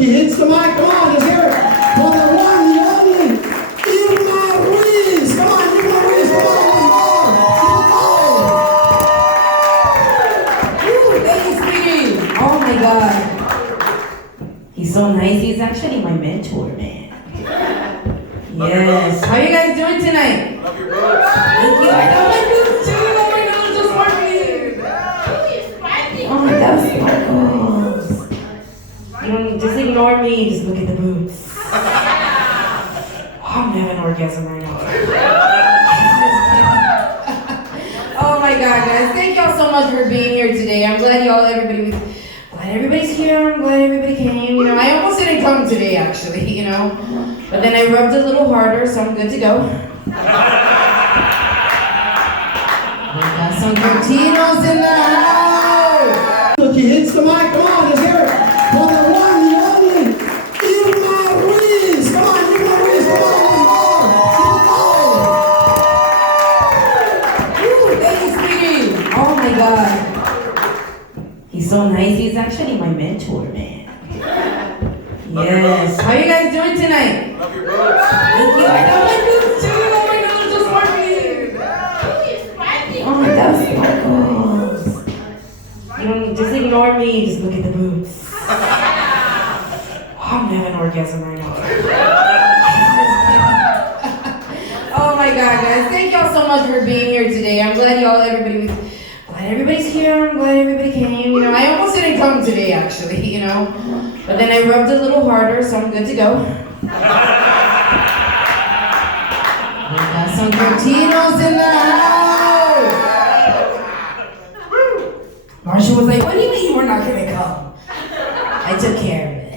He hits the mic. Come on, let's hear it for the one, the only, Irma Ruiz. Come on, Irma Ruiz. Come on, Thanks, sweetie. Oh my God. He's so nice. He's actually my mentor, man. Yes. How you guys doing tonight? Love your boots. Thank you. I love my boots too. Oh my God, I'm so sparkly. Oh my God, sparkles. You don't just ignore me. Just look at the boots. Oh, I'm having an orgasm right now. Oh my God, guys. Thank y'all so much for being here today. I'm glad everybody's here. I'm glad everybody came. You know, I almost didn't come today, actually, you know. But then I rubbed a little harder, so I'm good to go. We got some Tortinos in the house. He hits the mic. Come on, let's hear it for the one, the only, Irma Ruiz. Come on, Irma Ruiz. Come on, Thanks, sweetie. Oh my God. He's so nice. He's actually my mentor, man. Yes. How you guys doing tonight? Love your boots. Thank you. I love my boots too. Oh my God, I'm so sparkly. Oh my God, sparkles. You don't just ignore me. Just look at the boots. Oh, I'm having an orgasm right now. Oh my God, guys. Thank y'all so much for being here today. I'm glad everybody's here. I'm glad everybody came. You know, I almost didn't come today, actually, you know. But then I rubbed a little harder, so I'm good to go. We got some Tortinos in the house. Marsha was like, what do you mean you were not gonna come? I took care of it.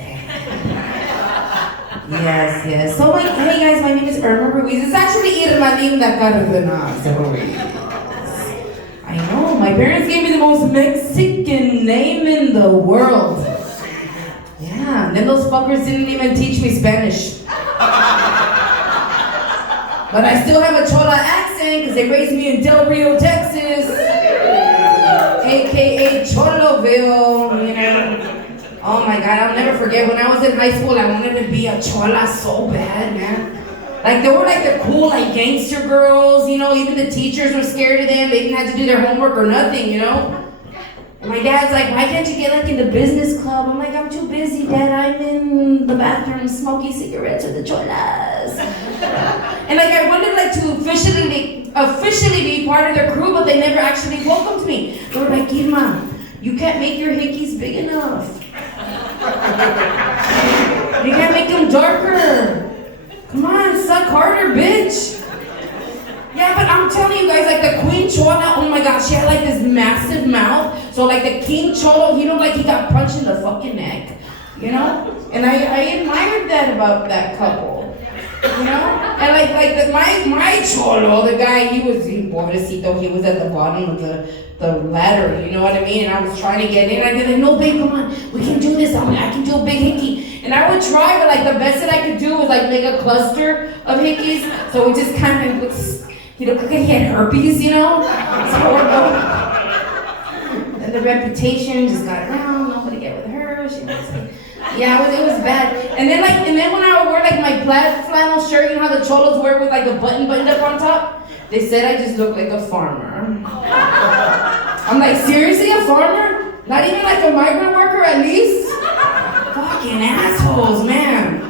Yes. So, hey guys, my name is Irma Ruiz. It's actually Irma Linda Cardenas Ruiz. I know, my parents gave me the most Mexican name in the world. Yeah, and then those fuckers didn't even teach me Spanish. But I still have a Chola accent because they raised me in Del Rio, Texas. AKA Choloville, you know. Oh my God, I'll never forget when I was in high school, I wanted to be a Chola so bad, man. Like, they were like the cool, like, gangster girls, you know, even the teachers were scared of them. They didn't have to do their homework or nothing, you know? And my dad's like, why can't you get, like, in the business club? I'm like, I'm too busy, Dad. I'm in the bathroom smoking cigarettes with the cholas. And, like, I wanted, like, to officially be part of their crew, but they never actually welcomed me. They were like, Irma, you can't make your hickeys big enough. You can't make them darker. Come on, suck harder, bitch. Yeah, but I'm telling you guys, like the Queen Chola, oh my God, she had like this massive mouth. So like the King Cholo, he looked like he got punched in the fucking neck, you know? And I admired that about that couple, you know? And my Cholo, the guy, pobrecito, he was at the bottom of the ladder, you know what I mean? And I was trying to get in. I'd be like, no, babe, come on, we can do this. I can do a big hickey. And I would try, but like the best that I could do was like make a cluster of hickeys. So it just kind of looks, he looked like he had herpes, you know? It's horrible. And the reputation just got around. Nobody get with her. She was like, yeah, it was bad. And then when I would wear like my plaid flannel shirt, you know how the cholos wear with like a button buttoned up on top? They said I just look like a farmer. I'm like, seriously, a farmer? Not even like a migrant worker at least? Fucking assholes, man.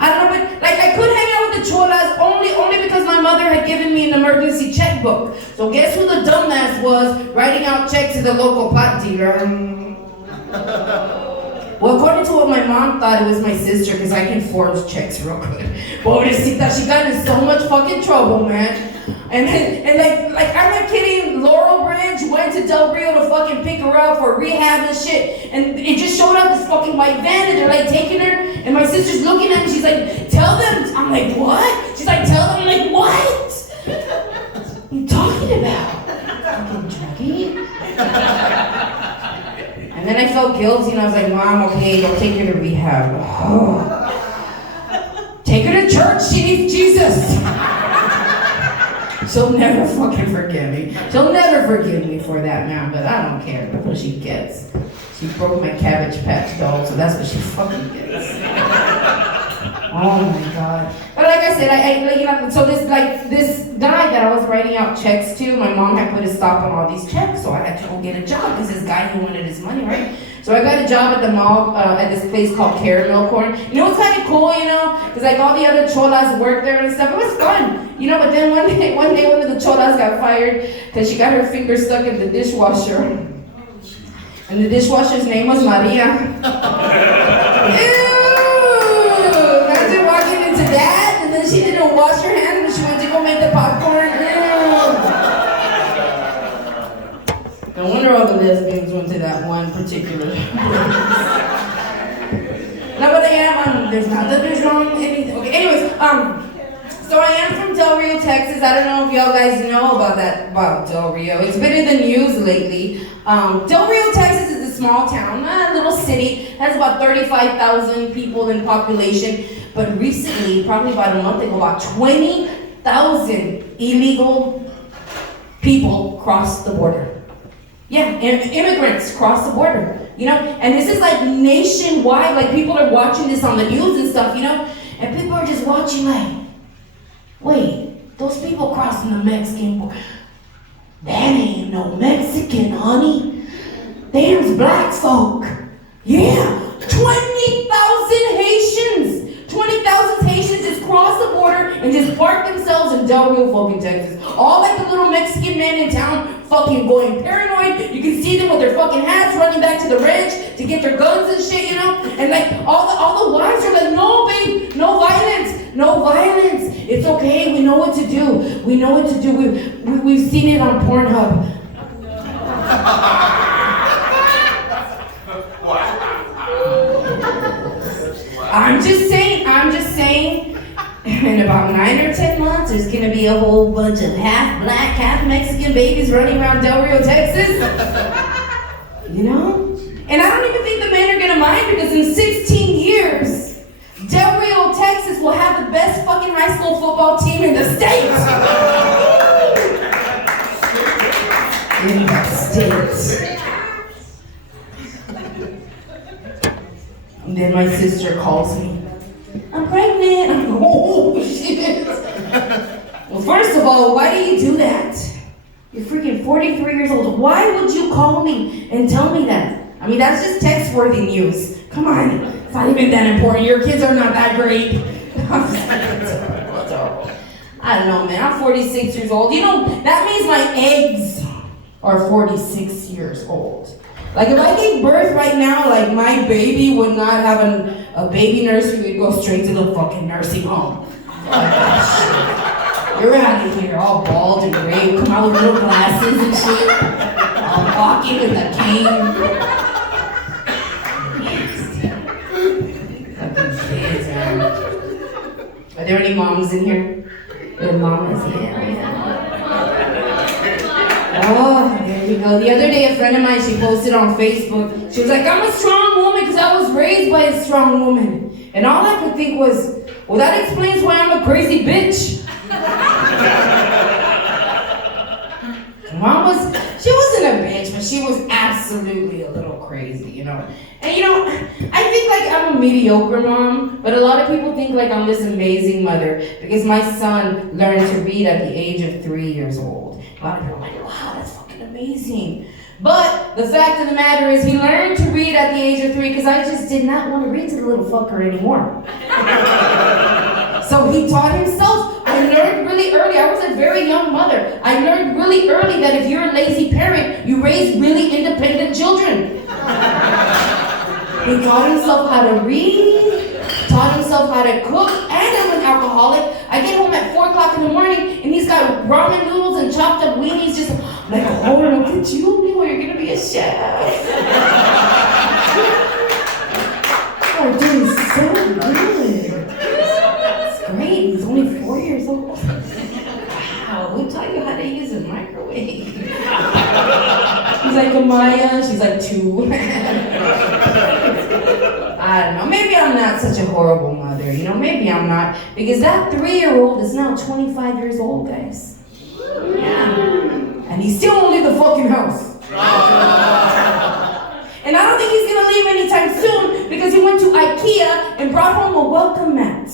I don't know, but like I could hang out with the cholas only because my mother had given me an emergency checkbook. So guess who the dumbass was writing out checks to the local pot dealer? Well, according to what my mom thought, it was my sister because I can forge checks real good. Pobrecita, she got in so much fucking trouble, man. And like I'm not kidding, Laurel Bridge went to Del Rio to fucking pick her up for rehab and shit. And it just showed up this fucking white van and they're like taking her. And my sister's looking at me, she's like, tell them. I'm like, what? She's like, tell them. I'm like, what? What are you talking about? Fucking junkie? And then I felt guilty and I was like, Mom, okay, don't take her to rehab. Oh. Take her to church, she needs Jesus. She'll never fucking forgive me. She'll never forgive me for that, man, but I don't care. That's what she gets. She broke my Cabbage Patch doll, so that's what she fucking gets. Oh my God. But like I said, so this guy that I was writing out checks to, my mom had put a stop on all these checks, so I had to go get a job because this guy, he wanted his money, right? So I got a job at the mall, at this place called Caramel Corn. You know, it's kind of cool, you know, because like all the other cholas worked there and stuff. It was fun, you know, but then one day one of the cholas got fired because she got her finger stuck in the dishwasher. And the dishwasher's name was Maria. Ew! Imagine walking into that, and then she didn't wash her hands when she went to go make the popcorn. Ew! No wonder all the lesbians went to that one particular place. No, but there's not that there's wrong anything. Okay, anyways, so I am from Del Rio, Texas. I don't know if y'all guys know about Del Rio. It's been in the news lately. Del Rio, Texas is a small town, a little city. Has about 35,000 people in population. But recently, probably about a month ago, about 20,000 illegal people crossed the border. Yeah, immigrants crossed the border, you know? And this is like nationwide, like people are watching this on the news and stuff, you know? And people are just watching like, wait, those people crossing the Mexican border, that ain't no Mexican, honey. Them's black folk. Yeah, 20,000 Haitians. 20,000 Haitians just cross the border and just park themselves in Del Rio, fucking Texas. All like the little Mexican men in town fucking going paranoid. You can see them with their fucking hats running back to the ranch to get their guns and shit, you know? And like all the wives are like, no babe, no violence. No violence. It's okay. We know what to do. We know what to do. We've seen it on Pornhub. I'm just saying, in about 9 or 10 months, there's gonna be a whole bunch of half black, half Mexican babies running around Del Rio, Texas. You know? And I don't even think the men are gonna mind because in 16 years, Del Rio, Texas will have the best fucking high school football team in the state. In the state. And then my sister calls me. I'm pregnant. I'm like, oh shit. Well, first of all, why do you do that? You're freaking 43 years old. Why would you call me and tell me that? I mean, that's just text-worthy news. Come on. It's not even that important. Your kids are not that great. I don't know, man. I'm 46 years old. You know, that means my eggs are 46 years old. Like, if I gave birth right now, like, my baby would not have a baby nursery. We'd go straight to the fucking nursing home. You're out of here, all bald and gray. Come out with little glasses and shit. All walking with a cane. Are there any moms in here? Good mamas, yeah. Oh, there you go. The other day, a friend of mine, she posted on Facebook. She was like, I'm a strong woman because I was raised by a strong woman. And all I could think was, well, that explains why I'm a crazy bitch. She wasn't a bitch, but she was absolutely a little crazy, you know. And you know, I think like I'm a mediocre mom, but a lot of people think like I'm this amazing mother because my son learned to read at the age of 3 years old. A lot of people are like, wow, that's fucking amazing. But the fact of the matter is he learned to read at the age of 3 because I just did not want to read to the little fucker anymore. So he taught himself. I learned really early. I was a very young mother. I learned really early that if you're a lazy parent, you raise really independent children. He taught himself how to read, taught himself how to cook, and I'm an alcoholic. I get home at 4 o'clock in the morning, and he's got ramen noodles and chopped up weenies. Just like, oh, look at you, Neil, you're gonna be a chef. You're doing so good. It's great. He's only 4 years old. Wow, who taught you how to use a microwave? He's like, Amaya. She's like 2. I don't know. Maybe I'm not such a horrible mother. You know, maybe I'm not. Because that 3-year-old is now 25 years old, guys. Yeah. And he still won't leave the fucking house. And I don't think he's gonna leave anytime soon because he went to IKEA and brought home a welcome mat.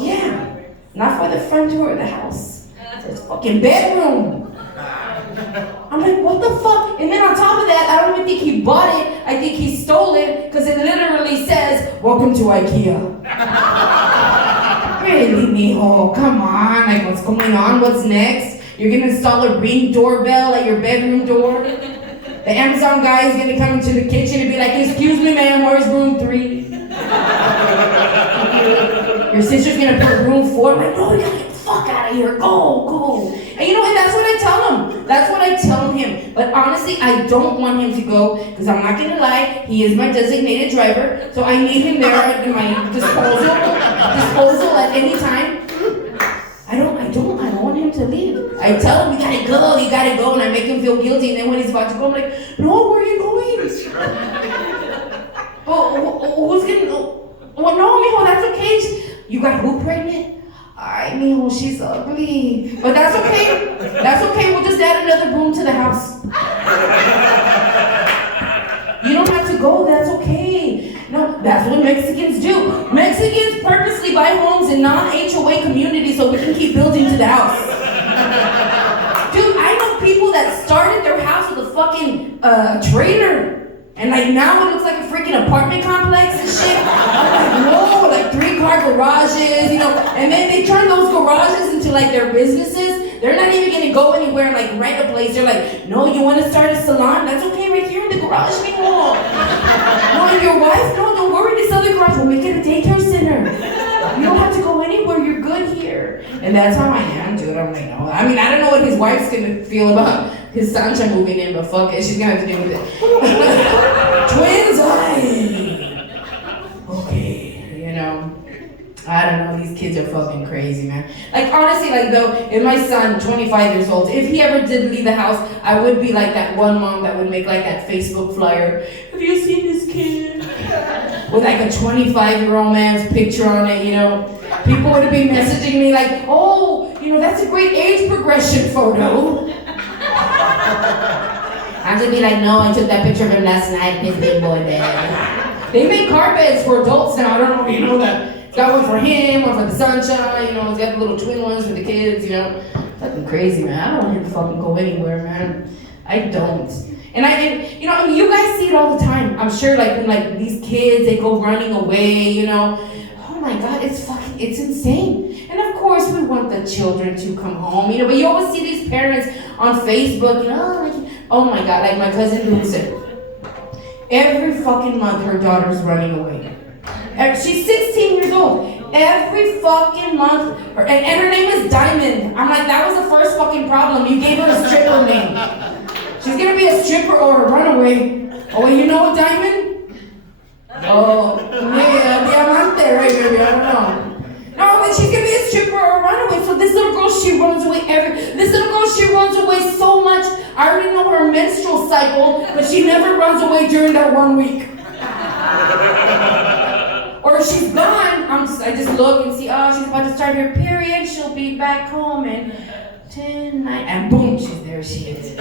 Yeah. Not for the front door of the house. For his fucking bedroom. I'm like, what the fuck? And then on top of that, I don't even think he bought it. I think he stole it because it literally says, welcome to IKEA. Really, mijo? Come on. Like, what's going on? What's next? You're gonna install a Ring doorbell at your bedroom door? The Amazon guy is gonna come into the kitchen and be like, excuse me, ma'am, where's room 3? Your sister's gonna put room 4. I'm like, no, you gotta get the fuck out of here. Go. And you know, and that's what I tell him. That's what I tell him. But honestly, I don't want him to go, because I'm not gonna lie, he is my designated driver, so I need him there at my disposal at any time. I don't want him to leave. I tell him, you gotta go, and I make him feel guilty, and then when he's about to go, I'm like, no, where are you going? Who's gonna, well, no, mijo, that's okay. You got who pregnant? Alright, mijo, she's ugly. But that's okay. That's okay, we'll just add another room to the house. You don't have to go, that's okay. No, that's what Mexicans do. Mexicans purposely buy homes in non-HOA communities so we can keep building to the house. Dude, I know people that started their house with a fucking trailer. And like now it looks like a freaking apartment complex and shit. I'm like, no, like 3-car garages, you know. And then they turn those garages into like their businesses. They're not even gonna go anywhere and like rent a place. They're like, no, you wanna start a salon? That's okay right here in the garage, mijo. No, and your wife? No, don't worry, this other garage, we'll make it a daycare center. You don't have to go anywhere, you're good here. And that's how I am, dude. I'm like, no. I mean, I don't know what his wife's gonna feel about his Sancha moving in, but fuck it, she's gonna have to deal with it. Twins, okay, you know. I don't know, these kids are fucking crazy, man. Like, honestly, like, though, if my son, 25 years old, if he ever did leave the house, I would be like that one mom that would make, like, that Facebook flyer. Have you seen this kid? With, like, a 25-year-old man's picture on it, you know? People would be messaging me like, oh, you know, that's a great age progression photo. I'd just be like, no, I took that picture of him last night in his big boy bed. They make car beds for adults now, I don't know, you know that. It's got one for him, one for the sunshine, you know, it's got the little twin ones for the kids, you know. Fucking crazy, man. I don't want him to fucking go anywhere, man. I don't. And you know, I mean, you guys see it all the time. I'm sure, like, when, like, these kids, they go running away, you know. Oh my God, it's insane. And of course, we want the children to come home, you know, but you always see these parents on Facebook, you know, like, oh my God, like my cousin Ruiz. Every fucking month, her daughter's running away. She's 16 years old. Every fucking month, and her name is Diamond. I'm like, that was the first fucking problem. You gave her a stripper name. She's gonna be a stripper or a runaway. Oh, you know a Diamond? Oh, yeah, Diamante, right, baby? I don't know. No, but she's gonna be a stripper or a runaway. So this little girl, she runs away so much. I already know her menstrual cycle, but she never runs away during that 1 week. Or if she's gone, I just look and see, oh, she's about to start her period, she'll be back home in 10, 9, and boom, she's there, she is.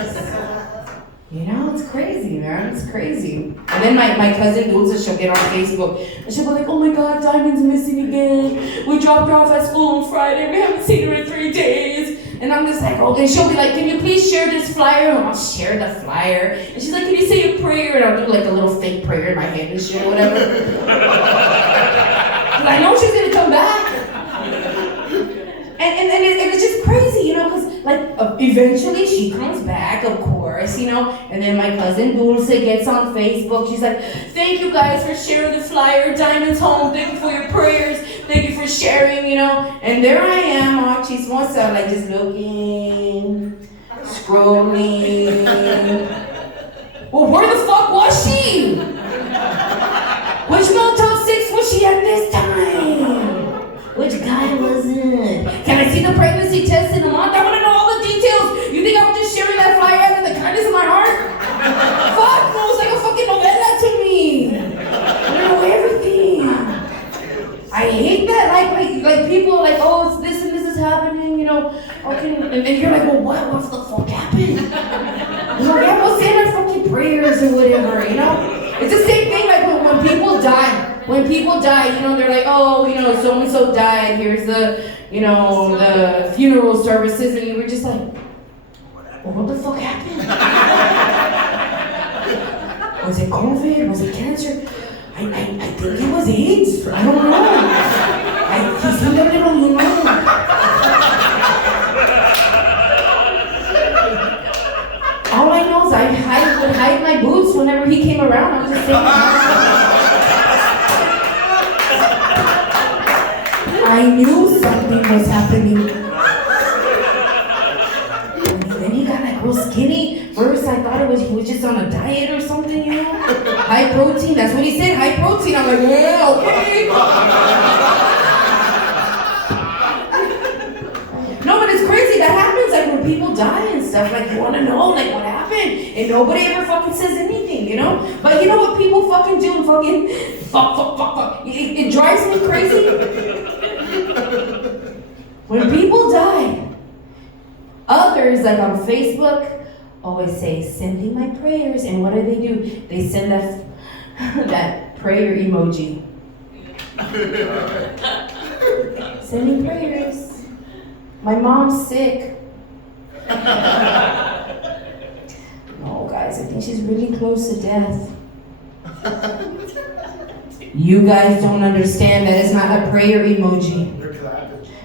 You know, it's crazy, man, it's crazy. And then my cousin Dulce, she'll get on Facebook, and she'll be like, oh my God, Diamond's missing again. We dropped her off at school on Friday, we haven't seen her in 3 days. And I'm just like, okay, she'll be like, can you please share this flyer? And I'll share the flyer. And she's like, can you say a prayer? And I'll do like a little fake prayer in my head and shit or whatever. Because I know she's gonna come back. And it's just crazy, you know, because like eventually she comes back, of course, you know. And then my cousin Dulce gets on Facebook. She's like, thank you guys for sharing the flyer. Diamond's home. Thank you for your prayers. Thank you for sharing, you know. And there I am, all chismosa, like just looking, scrolling. Well, where the fuck was she? Which Motel 6 was she at this time? Which guy was it? Can I see the pregnancy test in a month? I want to know all the details. You think I'm just sharing that flyer out of the kindness of my heart? Fuck, no, it's like a fucking novela to me. I know everything. I hate that. Like people are like, oh, it's this and this is happening, you know. Oh, can And then you're like, well, what the fuck happened? You're like, yeah, we'll say our fucking prayers or whatever, you know? It's the same thing like when people die. When people die, you know, they're like, oh, you know, so-and-so died. Here's the, you know, the funeral services. And you were just like, well, what the fuck happened? Was it COVID? Was it cancer? I think it was AIDS. I don't know. He seemed a little, you know. All I know is I would hide my boots whenever he came around. I was just saying. I knew something was happening. And then he got like real skinny. First I thought he was just on a diet or something, you know? High protein, that's what he said, high protein. I'm like, yeah, okay. No, but it's crazy, that happens like when people die and stuff, like you wanna know like what happened. And nobody ever fucking says anything, you know? But you know what people fucking do? Fucking fuck. It drives me crazy. When people die, others, like on Facebook, always say, send me my prayers. And what do? They send us that prayer emoji. Send me prayers. My mom's sick. No, guys, I think she's really close to death. You guys don't understand, that is not a prayer emoji.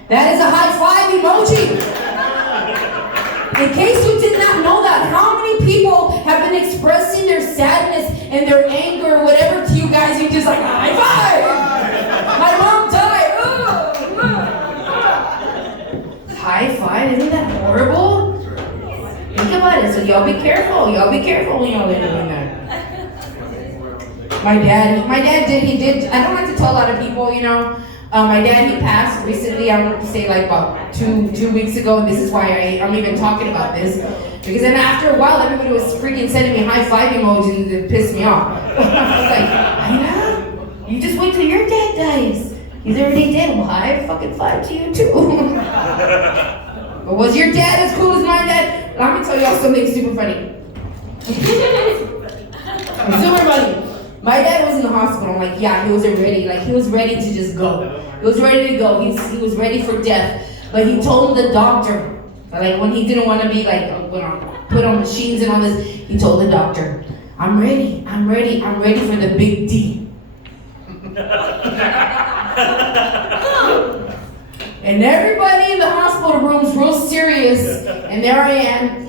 That is a high five emoji. In case you did not know that, how many people have been expressing their sadness and their anger or whatever to you guys? You just like, high five! My mom died. High five, isn't that horrible? Think about it. So y'all be careful. Y'all be careful when y'all are doing that. My dad did, I don't like to tell a lot of people, you know. My dad, he passed recently, I want to say like about two weeks ago, and this is why I'm even talking about this. Because then after a while, everybody was freaking sending me high five emojis, and it pissed me off. I was like, yeah, you just wait till your dad dies. He's already dead, well, high fucking five to you too. But was your dad as cool as my dad? Let me tell y'all something super funny. Super funny. My dad was in the hospital. I'm like, yeah, he was ready. Like, he was ready to just go. He was ready to go. He was ready for death. But he told the doctor, like, when he didn't want to be, like, put on machines and all this, he told the doctor, I'm ready for the big D. And everybody in the hospital room's real serious. And there I am.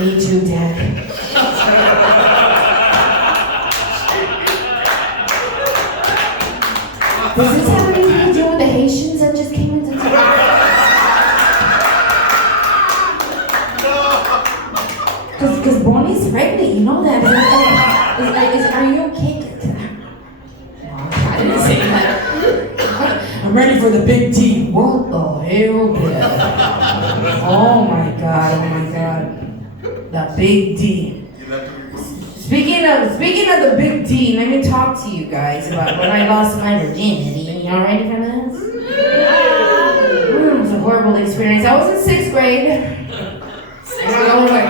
Me too, Dad. Does this have anything to do with the Haitians that just came into town? Because Bonnie's pregnant, you know that. Are you okay? No, I didn't say that. I'm ready for the big T. What the hell, Dad? Oh my God. The big D. Speaking of the big D, let me talk to you guys about when I lost my virginity. Y'all ready for this? It was a horrible experience. I was in 6th grade. And I was like,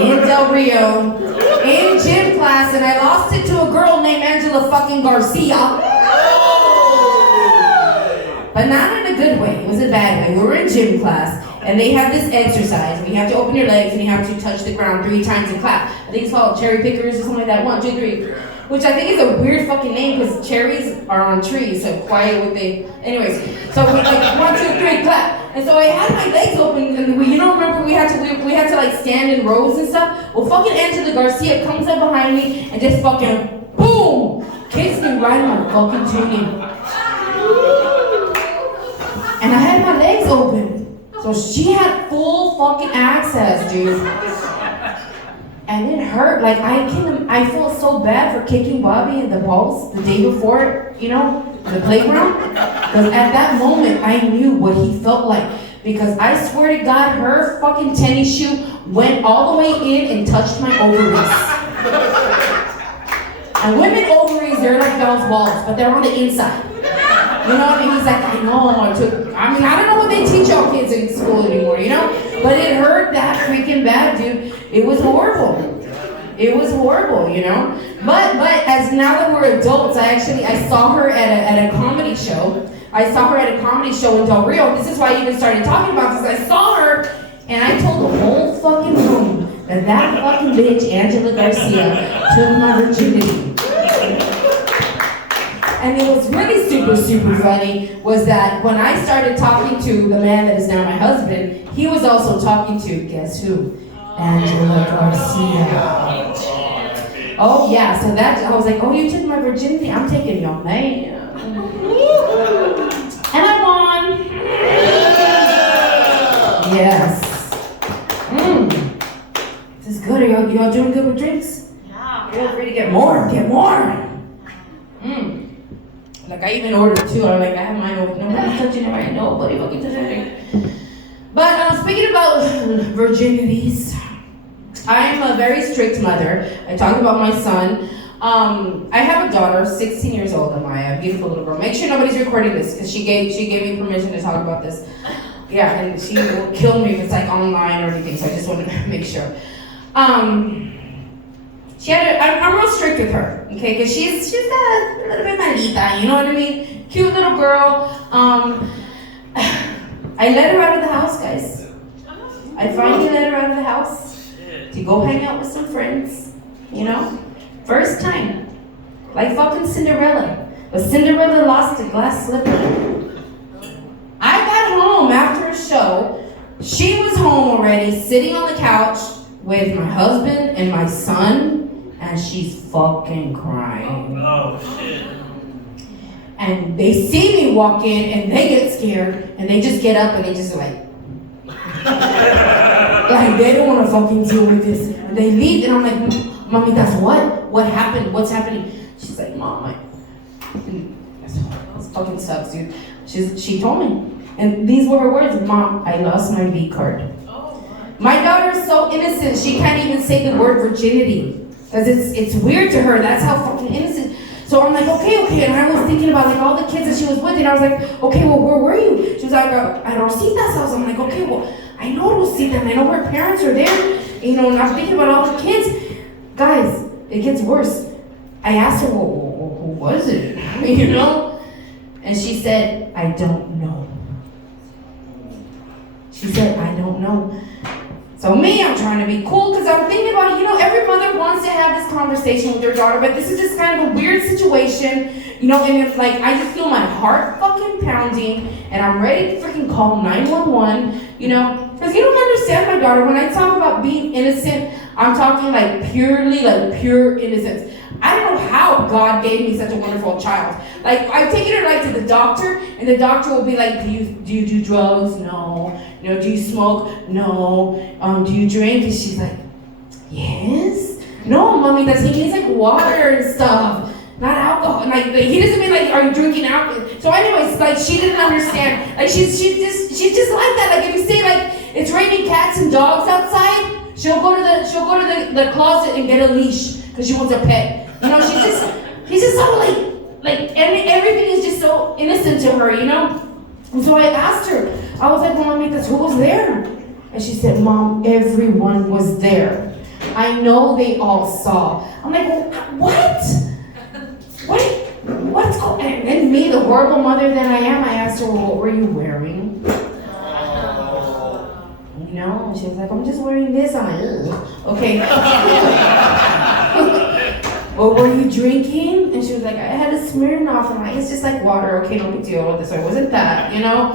in Del Rio, in gym class, and I lost it to a girl named Angela fucking Garcia. But not in a good way. It was a bad way. We were in gym class. And they have this exercise where you have to open your legs and you have to touch the ground 3 times and clap. I think it's called cherry pickers or something like that. 1, 2, 3. Which I think is a weird fucking name because cherries are on trees, so quiet would they. Anyways, so we like 1, 2, 3, clap. And so I had my legs open and remember we had to like stand in rows and stuff. Well, fucking Angela Garcia comes up behind me and just fucking boom kicks me right in my fucking chin. And I had my legs open. So she had full fucking access, dude. And it hurt. Like, I felt so bad for kicking Bobby in the balls the day before, you know, the playground. Because at that moment, I knew what he felt like. Because I swear to God, her fucking tennis shoe went all the way in and touched my ovaries. And women ovaries, they're like Bell's balls, but they're on the inside. You know what I mean? He's like, I know, I don't know what they teach y'all kids in school anymore, you know? But it hurt that freaking bad, dude. It was horrible. It was horrible, you know? But as now that we're adults, I saw her at a comedy show. I saw her at a comedy show in Del Rio. This is why I even started talking about this. I saw her, and I told the whole fucking room that fucking bitch, Angela Garcia, took my virginity. And it was really super, super funny was that when I started talking to the man that is now my husband, he was also talking to, guess who? Angela Garcia. Oh yeah, so that, I was like, oh, you took my virginity? I'm taking your man. And I won. Yes. This is good. Are y'all doing good with drinks? Yeah. Feel free to get more. Like I even ordered two. I'm like, I have mine with nobody's touching it right. Nobody fucking touching it. But speaking about virginities, I'm a very strict mother. I talk about my son. I have a daughter, 16 years old, Amaya, a beautiful little girl. Make sure nobody's recording this because she gave me permission to talk about this. Yeah, and she will kill me if it's like online or anything. So I just wanted to make sure. I'm real strict with her, okay? Because she's a little bit malita, you know what I mean? Cute little girl. I let her out of the house, guys. I finally let her out of the house to go hang out with some friends, you know? First time. Like fucking Cinderella. But Cinderella lost a glass slipper. I got home after a show. She was home already, sitting on the couch with my husband and my son. And she's fucking crying. Oh, shit. And they see me walk in and they get scared and they just get up and they just like they don't want to fucking deal with this. And they leave and I'm like, Mommy, that's what? What happened? What's happening? She's like, Mom, this fucking sucks, dude. She told me. And these were her words, Mom, I lost my V card. My daughter is so innocent, she can't even say the word virginity. Because it's weird to her, that's how fucking innocent. So I'm like, okay, and I was thinking about like all the kids that she was with, and I was like, okay, well, where were you? She was like, at Rosita's house. I'm like, okay, well, I know Rosita, and I know her parents are there, you know, and I'm thinking about all the kids. Guys, it gets worse. I asked her, well, who was it? You know? And she said, I don't know. She said, I don't know. So me, I'm trying to be cool because I'm thinking about it. You know, every mother wants to have this conversation with their daughter, but this is just kind of a weird situation, you know, and it's like, I just feel my heart fucking pounding and I'm ready to freaking call 911, you know, because you don't understand my daughter. When I talk about being innocent, I'm talking like purely, like pure innocence. I don't know how God gave me such a wonderful child. Like, I've taken her like to the doctor, and the doctor will be like, do you do drugs? No. You know, do you smoke? No. Do you drink? And she's like, yes. No, Mommy, he needs like water and stuff, not alcohol. Like he doesn't mean like, are you drinking alcohol? So anyways, like she didn't understand. Like she's just like that. Like if you say like it's raining cats and dogs outside, she'll go to the closet and get a leash because she wants a pet. You know, she's just so like everything is just so innocent to her, you know? And so I asked her, I was like, Mommy, who was there? And she said, Mom, everyone was there. I know they all saw. I'm like, well, what? What's going on? And then me, the horrible mother that I am, I asked her, well, what were you wearing? You know, and she was like, I'm just wearing this. I'm like, ugh. Okay. Well, were you drinking? And she was like, I had a Smirnoff. I'm like, it's just like water. Okay, no big deal. So it wasn't that, you know?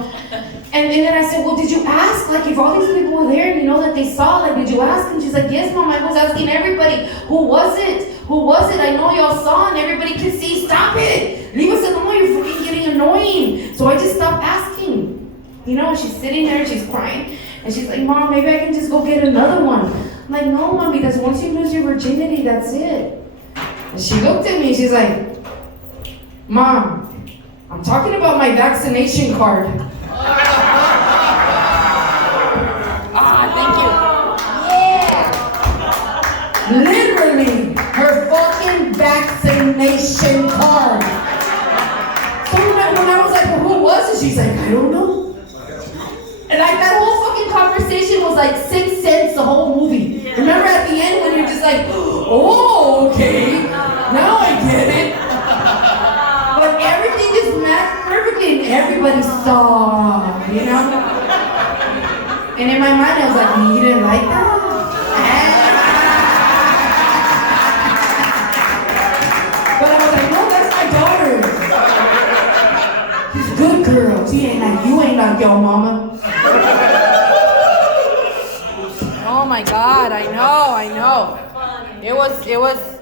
And then I said, well, did you ask? Like, if all these people were there and you know that they saw, like, did you ask? And she's like, yes, Mom, I was asking everybody. Who was it? Who was it? I know y'all saw and everybody could see. Stop it. Leave us alone. You're freaking getting annoying. So I just stopped asking. You know, and she's sitting there and she's crying. And she's like, Mom, maybe I can just go get another one. I'm like, no, Mom, because once you lose your virginity, that's it. And she looked at me, she's like, Mom, I'm talking about my vaccination card. Thank you. Yeah. Literally, her fucking vaccination card. So when I was like, was? And she's like, I don't know. And like that whole fucking conversation was like 6 cents the whole movie. Remember at the end when you're just like, oh, okay, now I get it. But everything just matched perfectly and everybody saw, you know? And in my mind I was like, you didn't like that? But I was like, no, that's my daughter. She's a good girl. She ain't like, you ain't like your mama. Oh my God, I know.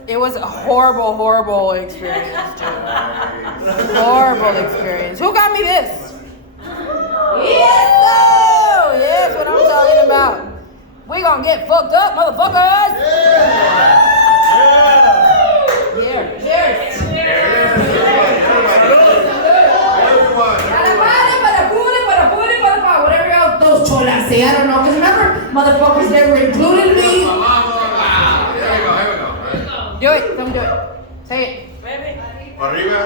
It was a horrible experience, dude. Horrible experience. Who got me this? Yes, sir! Yes, what I'm talking about. We gonna get fucked up, motherfuckers! Here, cheers! Whatever else those cholas say, I don't know. Because remember, motherfuckers never included me. Here we go. Do it. Come do it. Say it. Arriba.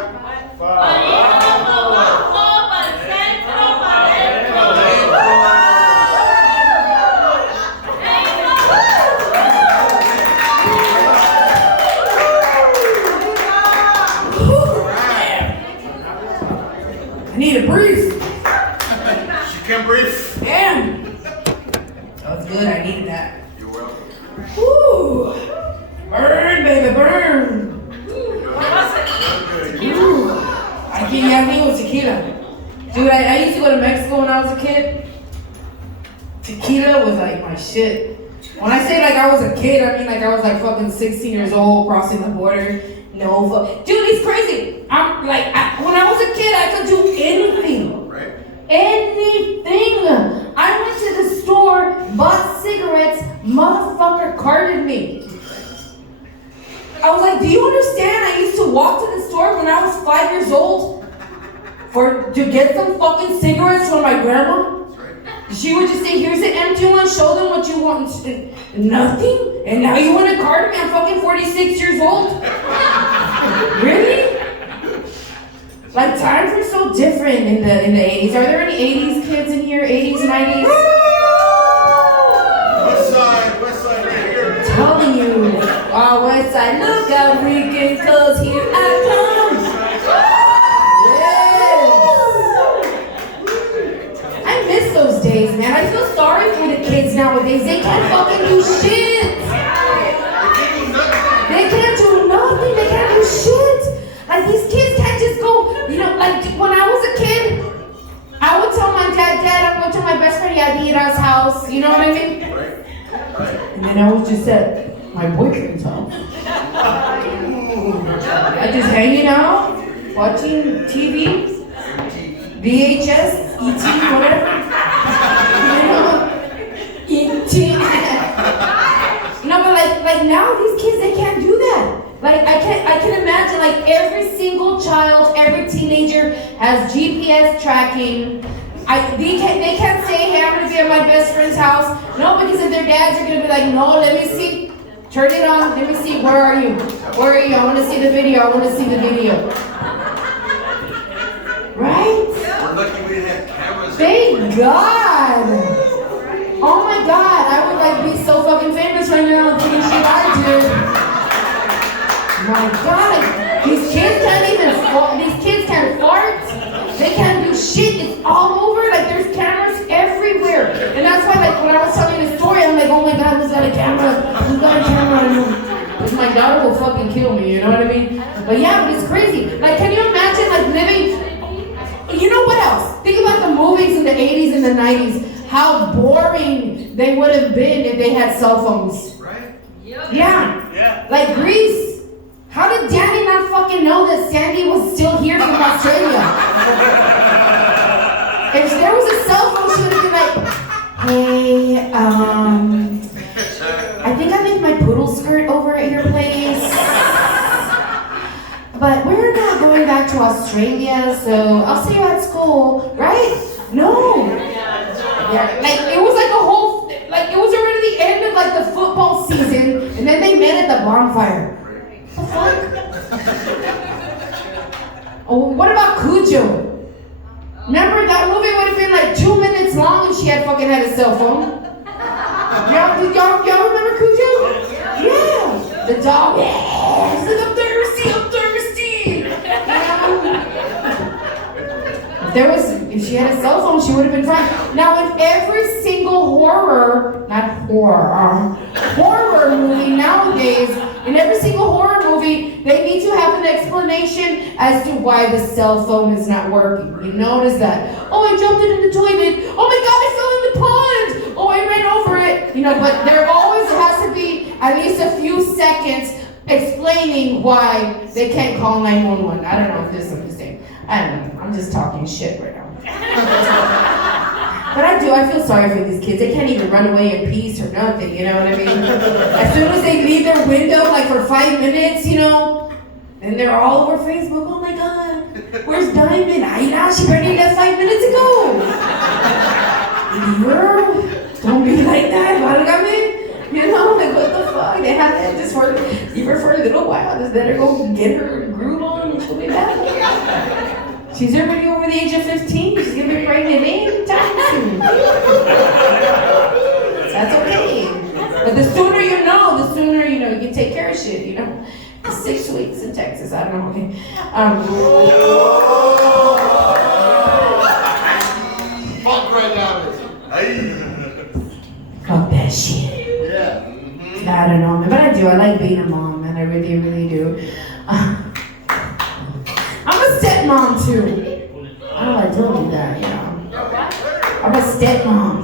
I need a brief. She can breathe. Damn. That was good. I needed that. You're welcome. Woo. Burn, baby, burn. Ooh. I think it was tequila. Dude, I used to go to Mexico when I was a kid. Tequila was like my shit. When I say like I was a kid, I mean like I was like fucking 16 years old crossing the border. No fuck. Dude, it's crazy. I'm like, when I was a kid, I could do anything. Right. Anything. I went to the store, bought cigarettes, motherfucker carded me. I was like, do you understand? I used to walk to the store when I was 5 years old to get some fucking cigarettes from my grandma. She would just say, here's an empty one, show them what you want. Nothing? And now you want to card me? I'm fucking 46 years old. Really? Like times were so different in the 80s. Are there any 80s kids in here? 80s, 90s? West side right here. Telling you. West side, look out, Rican, cause here I come. Yes. I miss those days, man. I feel sorry for the kids nowadays. They can't fucking do shit. They can't do nothing. They can't do shit. Like these kids can't just go, you know, like when I was a kid, I would tell my dad, I'm going to my best friend Yadira's house. You know what I mean? Right. And then I was just at my boyfriend's house. I just hanging out, watching TV, VHS, ET, whatever. You know, ET. No, but like now these kids, they can't do that. Like I can imagine like every single child, every teenager has GPS tracking. They can't say, hey, I'm gonna be at my best friend's house. No, because if their dads are gonna be like, no, let me see. Turn it on, let me see, where are you? Where are you? I wanna see the video, Right? We're lucky we didn't have cameras. Thank God! Oh my God, I would like be so fucking famous right now doing shit I did. My God, these kids can't fart. They can't do shit. It's all over. Like there's cameras everywhere. And that's why like when I was telling the story, I'm like, oh my God, who's got a camera? Who's got a camera? Because my daughter will fucking kill me, you know what I mean? But yeah, but it's crazy. Like can you imagine like living, you know what else? Think about the movies in the 80s and the 90s. How boring they would have been if they had cell phones. Right? Yeah. Like Greece. How did Danny not fucking know that Sandy was still here from Australia? If there was a cell phone, she would have been like, hey, I think I made my poodle skirt over at your place. But we're not going back to Australia, so I'll see you at school, right? No. Yeah, like it was like a whole, like it was already the end of like the football season, and then they met at the bonfire. What the fuck? Oh, what about Cujo? Remember, that movie would have been like 2 minutes long if she had fucking had a cell phone. Y'all remember Cujo? Yeah. The dog, yeah. He's like, I'm thirsty. If she had a cell phone, she would have been fine. Now, in every single horror movie nowadays, in every single horror movie, they need to have an explanation as to why the cell phone is not working. You notice that? Oh, I jumped it in the toilet. Oh my God, I fell in the pond. Oh, I ran over it. But there always has to be at least a few seconds explaining why they can't call 911. I don't know if this is a mistake. I don't know. I'm just talking shit right now. But I feel sorry for these kids. They can't even run away in peace or nothing, you know what I mean? As soon as they leave their window, like for 5 minutes, and they're all over Facebook. Oh my God, where's Diamond? She barely left 5 minutes ago. Leave her. Don't be like that, válgame. Like what the fuck? They have that just for, leave her for a little while. Just let her go get her groove on and she'll be back. She's already over the age of 15. She's gonna be pregnant anytime soon. That's okay. But the sooner you know, the sooner you can take care of shit. 6 weeks in Texas. I don't know. Okay. Fuck right now. Fuck that shit. Yeah. I don't know, man. But I do. I like being a mom, man. I really, really do. I'm a stepmom too. I don't know why I told you that, I'm a stepmom.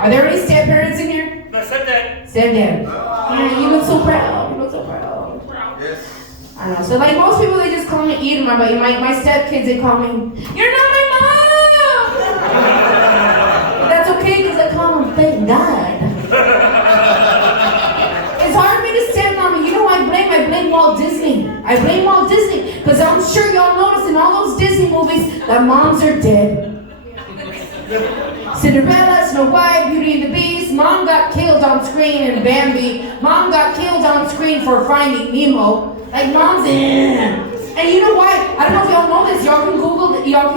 Are there any step-parents in here? No, stepdad. Stepdad. Yeah, you look so proud. Yes. I don't know. So like most people, they just call me Irma, but my stepkids, they call me, you're not my mom! But that's okay, because I call them, thank God. It's hard for me to stand on me. You know who I blame Walt Disney. I blame Walt Disney, because I'm sure y'all noticed in all those Disney movies that moms are dead. Cinderella, Snow White, Beauty and the Beast, mom got killed on screen in Bambi. Mom got killed on screen for Finding Nemo. Like mom's And you know why? I don't know if y'all know this. Y'all can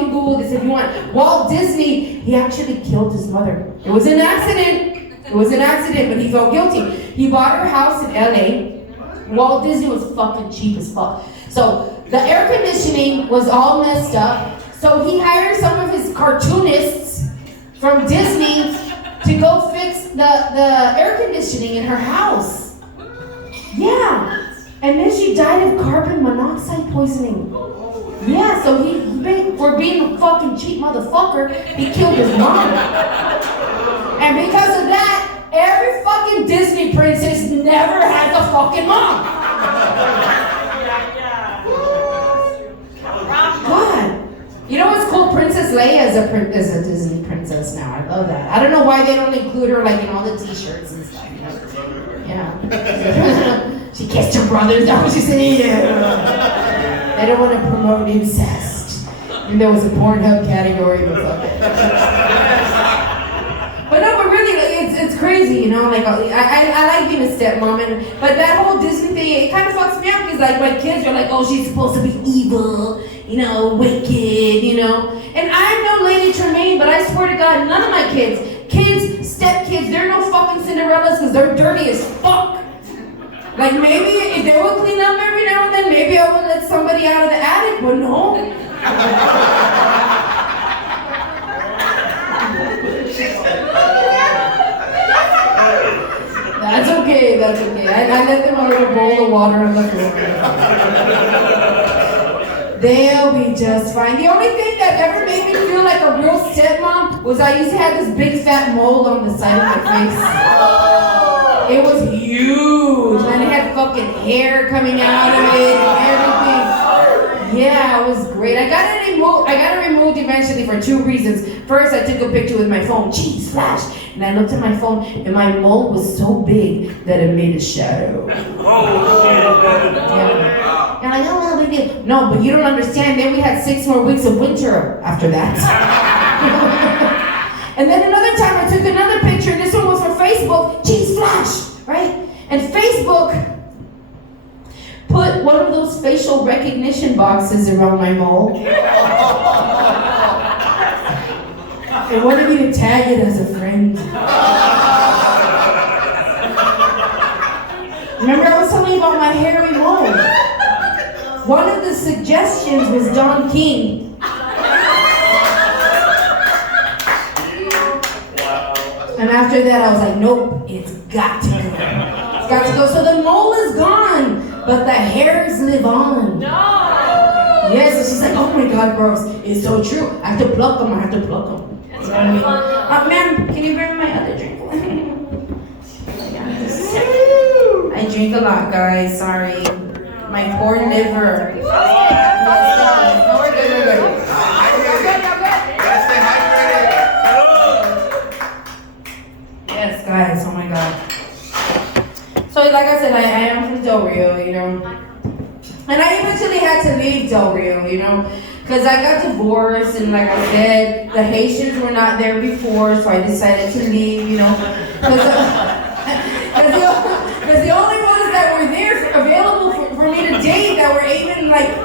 Google this if you want. Walt Disney, he actually killed his mother. It was an accident, but he felt guilty. He bought her house in LA. Walt Disney was fucking cheap as fuck. So the air conditioning was all messed up. So he hired some of his cartoonists from Disney to go fix the air conditioning in her house. Yeah. And then she died of carbon monoxide poisoning. Yeah, so for being a fucking cheap motherfucker, he killed his mom. And because of that, every fucking Disney princess never had a fucking mom. God. You know what's cool? Princess Leia is a Disney princess now. I love that. I don't know why they don't include her like in all the t-shirts and stuff. Yeah. She kissed her brothers. That was she said. Yeah. They don't want to promote incest. And there was a Pornhub category, but fuck it. But no, but really, like, it's crazy, Like I like being a stepmom, but that whole Disney thing, it kind of fucks me up because like my kids are like, oh, she's supposed to be evil, wicked, And I'm no Lady Tremaine, but I swear to God, none of my kids, stepkids, they're no fucking Cinderellas because they're dirty as fuck. Like maybe if they would clean up every now and then, maybe I would let somebody out of the attic, but no. That's okay. I let them out of a bowl of water on the floor. They'll be just fine. The only thing that ever made me feel like a real stepmom was I used to have this big fat mole on the side of my face. It was huge, and it had fucking hair coming out of it and everything. Yeah, it was great. I got it removed eventually for 2 reasons. First, I took a picture with my phone, cheese flash, and I looked at my phone, and my mole was so big that it made a shadow. Yeah. And I'm like, oh, well, we did. No, but you don't understand. Then we had 6 more weeks of winter after that. And then another time I took another picture, and this one was for Facebook, cheese flash, right? And Facebook put one of those facial recognition boxes around my mole. They wanted me to tag it as a friend. Remember I was telling you about my hairy mole? One of the suggestions was Don King. And after that I was like, nope, it's got to go. It's got to go. So the mole is gone, but the hairs live on. No! Yes, and she's like, oh my God, gross. It's so true. I have to pluck them. You know what I mean? Ma'am, can you bring me my other drink? I drink a lot, guys. Sorry. My poor liver. No, we're good, we're good. Gotta stay hydrated. Yes, guys. Oh my God. So, like I said, I am from Del Rio, you know. And I eventually had to leave Del Rio, you know, because I got divorced, and like I said, the Haitians were not there before, so I decided to leave, you know, because the only ones that were there available for me to date that were even like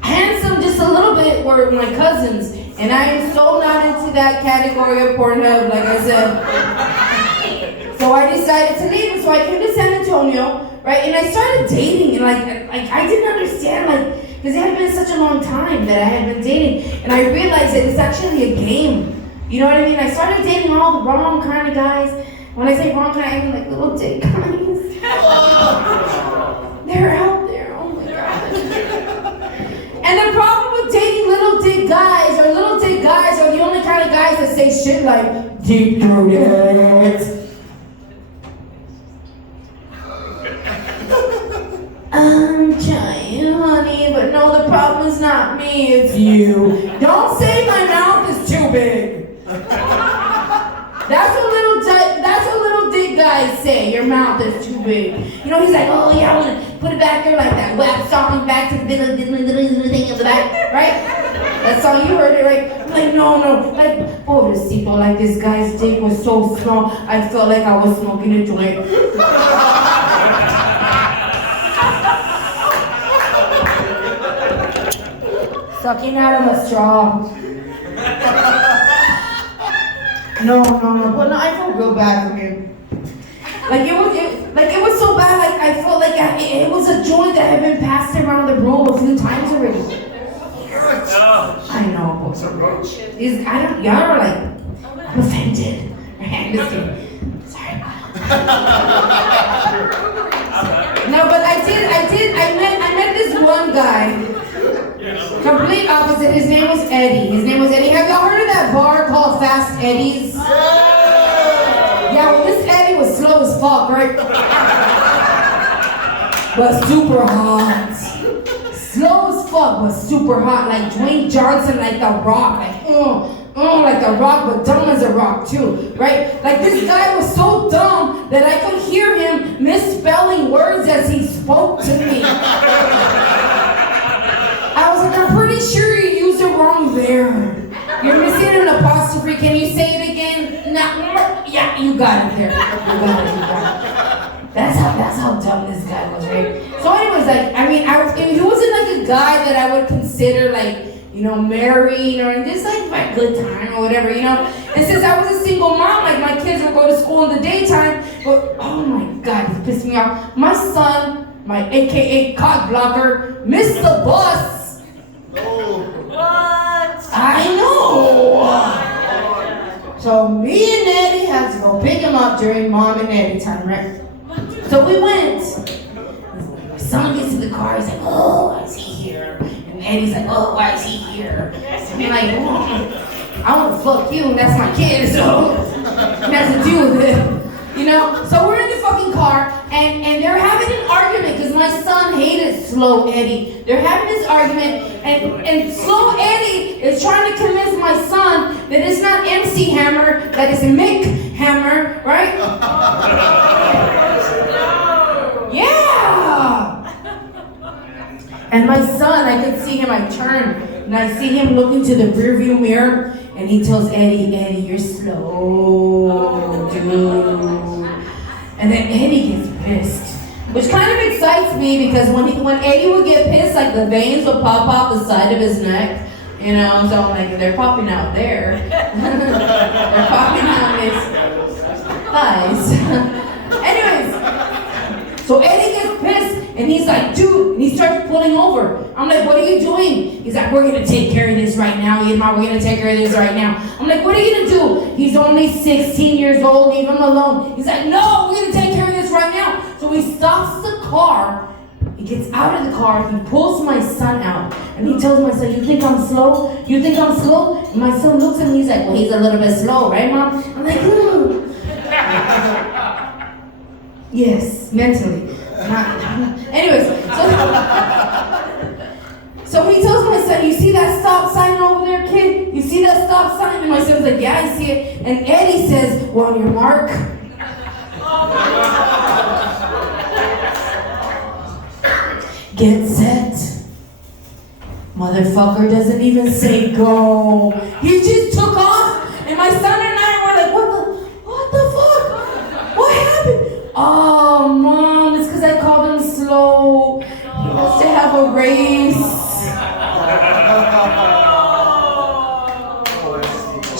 handsome just a little bit were my cousins, and I am so not into that category of Pornhub, like I said. So I decided to leave, and so I came to San Antonio. Right, and I started dating, and like I didn't understand, because it had been such a long time that I had been dating, and I realized that it's actually a game. You know what I mean? I started dating all the wrong kind of guys. When I say wrong kind, I mean like little dick guys. They're out there. Oh my God. And the problem with dating little dick guys are the only kind of guys that say shit like deep throated. I'm trying, honey, but no, the problem is not me, it's you. Don't say my mouth is too big. That's what little dick guys say, your mouth is too big. You know, he's like, oh yeah, I want to put it back there like that WAP song, back to the thing of the back, right? That song, you heard it, right? I'm like, no, like, pobrecito, like this guy's dick was so small, I felt like I was smoking a joint. Sucking out of a straw. No, but no, I feel real bad for him. It was so bad. Like I felt like it was a joint that had been passed around the room a few times already. I know, but y'all are like, I'm offended. I'm just kidding. Sorry. No, but I met this one guy. Complete opposite. His name was Eddie. Have y'all heard of that bar called Fast Eddie's? Yeah, well, this Eddie was slow as fuck, right? But super hot. Slow as fuck, but super hot. Like Dwayne Johnson, like The Rock. Like The Rock, but dumb as a rock too, right? Like this guy was so dumb that I could hear him misspelling words as he spoke to me. I was like, I'm pretty sure you used it wrong there. You're missing an apostrophe. Can you say it again? Yeah, you got it there. You got it. That's how dumb this guy was, right? So anyways, like, I mean, he wasn't like a guy that I would consider like, you know, married or just like my good time or whatever, you know? And since I was a single mom, like my kids would go to school in the daytime, but oh my God, it pissed me off. My son, my AKA cock blocker, missed the bus. What? I know. So me and Eddie had to go pick him up during Mom and Eddie time, right? So we went. My son gets to the car, he's like, oh, why is he here? And Eddie's like, oh, why is he here? And we're like, I want to fuck you, and that's my kid, so it has to do with it. You know? So we're in the fucking car, and they're having an argument, because my son hated Slow Eddie. They're having this argument, and Slow Eddie is trying to convince my son that it's not MC Hammer, that it's Mick Hammer, right? Yeah! And my son, I could see him, I turn, and I see him look into the rearview mirror, and he tells Eddie, you're slow, dude. And then Eddie gets pissed. Which kind of excites me because when Eddie would get pissed, like the veins would pop off the side of his neck. You know, so I'm like, they're popping out there. They're popping out his thighs. Anyways, so Eddie gets pissed and he's like, dude, and he starts pulling over. I'm like, what are you doing? He's like, we're gonna take care of this right now, Irma, we're gonna take care of this right now. I'm like, what are you gonna do? He's only 16 years old, leave him alone. He's like, no, we're gonna take care of this right now. So he stops the car, he gets out of the car, he pulls my son out, and he tells my son, you think I'm slow? You think I'm slow? And my son looks at me, he's like, well, he's a little bit slow, right, Mom? I'm like, yes, mentally. Anyways, so he tells my son, you see that stop sign over there, kid? You see that stop sign? And my son's like, yeah, I see it. And Eddie says, well, on your mark. Get set. Motherfucker doesn't even say go. He just took off, and my son and I were like, what the fuck? What happened? Oh, Mom, it's because I called him slow. He wants to have a race.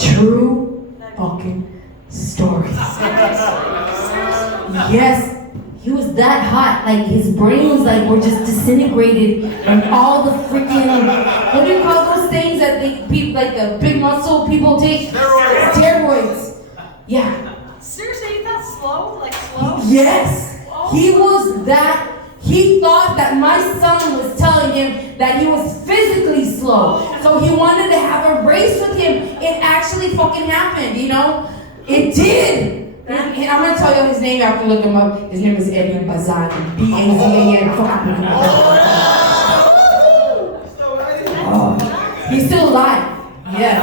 True fucking story. Yes. He was that hot, like his brains like were just disintegrated from all the freaking, what do you call those things that people like the big muscle people take? Steroids. Yeah. Seriously, you that slow? Like slow? Yes. He was that. He thought that my son was telling him that he was physically slow. So he wanted to have a race with him. It actually fucking happened, you know? It did. I'm gonna tell you his name. You have to look him up. His name is Eddie Bazan. B-A-Z-A-N. Oh, he's still alive. Yes.